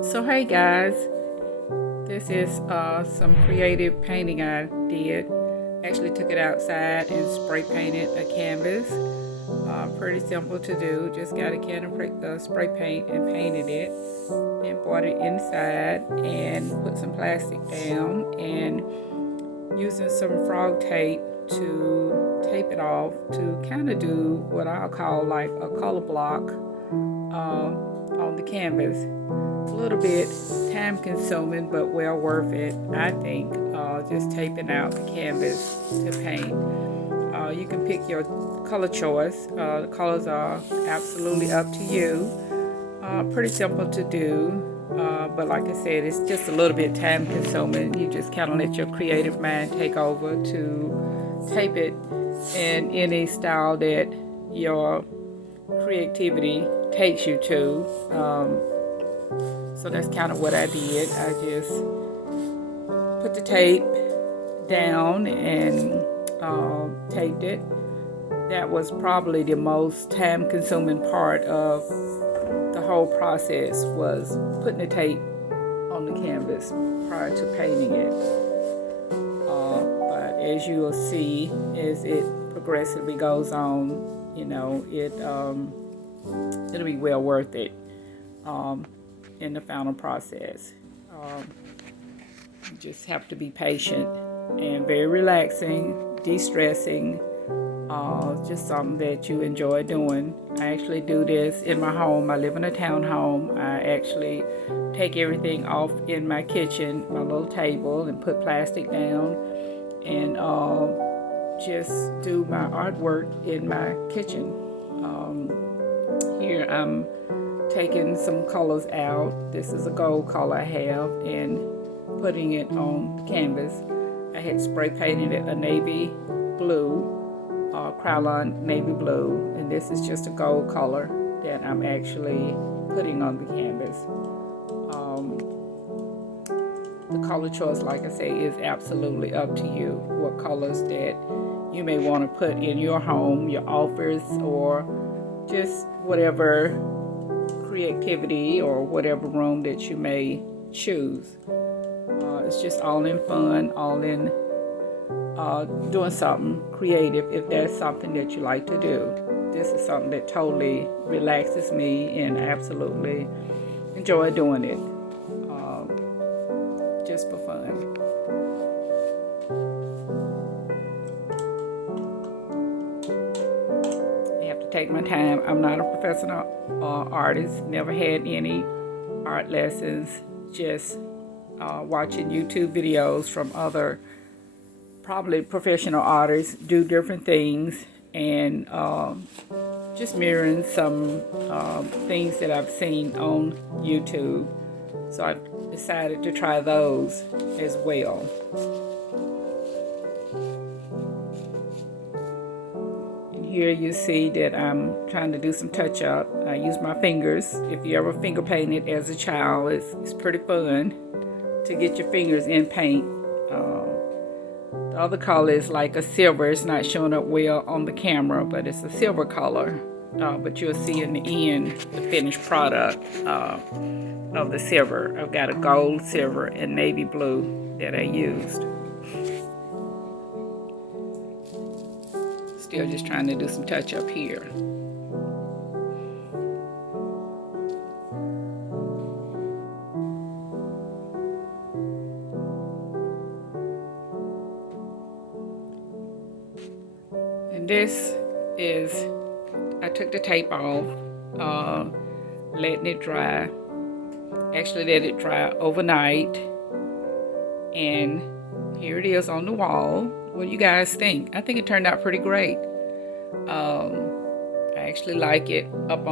So hey guys, this is some creative painting I did. Actually took it outside and spray painted a canvas. Pretty simple to do. Just got a can of spray paint and painted it. Then brought it inside and put some plastic down and using some frog tape to tape it off to kind of do what I'll call like a color block on the canvas. A little bit time consuming but well worth it, I think, just taping out the canvas to paint. You can pick your color choice. The colors are absolutely up to you. Pretty simple to do, but like I said, it's just a little bit time consuming. You just kind of let your creative mind take over to tape it in any style that your creativity takes you to. So that's kind of what I did. I just put the tape down and taped it. That was probably the most time consuming part of the whole process, was putting the tape on the canvas prior to painting it. But as you will see, as it progressively goes on, you know, it'll be well worth it in the final process. You just have to be patient and very relaxing, de-stressing, just something that you enjoy doing. I actually do this in my home. I live in a townhome. I actually take everything off in my kitchen, my little table, and put plastic down and just do my artwork in my kitchen. Here I'm taking some colors out. This is a gold color I have, and putting it on the canvas. I had spray painted it a navy blue, Krylon navy blue, and this is just a gold color that I'm actually putting on the canvas. The color choice, like I say, is absolutely up to you. What colors that you may want to put in your home, your office, or just whatever creativity or whatever room that you may choose. It's just all in fun, all in doing something creative, if that's something that you like to do. This is something that totally relaxes me, and I absolutely enjoy doing it, just for fun. I have to take my time. I'm not a professional artist, never had any art lessons, just watching YouTube videos from other probably professional artists do different things, and just mirroring some things that I've seen on YouTube. So I decided to try those as well. And here you see that I'm trying to do some touch up. I use my fingers. If you ever finger painted as a child, it's pretty fun to get your fingers in paint. The other color is like a silver. It's not showing up well on the camera, but it's a silver color. But you'll see in the end the finished product of the silver. I've got a gold, silver, and navy blue that I used. Still just trying to do some touch up here. And this is, I took the tape off, letting it dry. Actually let it dry overnight, and here it is on the wall. What do you guys think? I think it turned out pretty great. I actually like it up on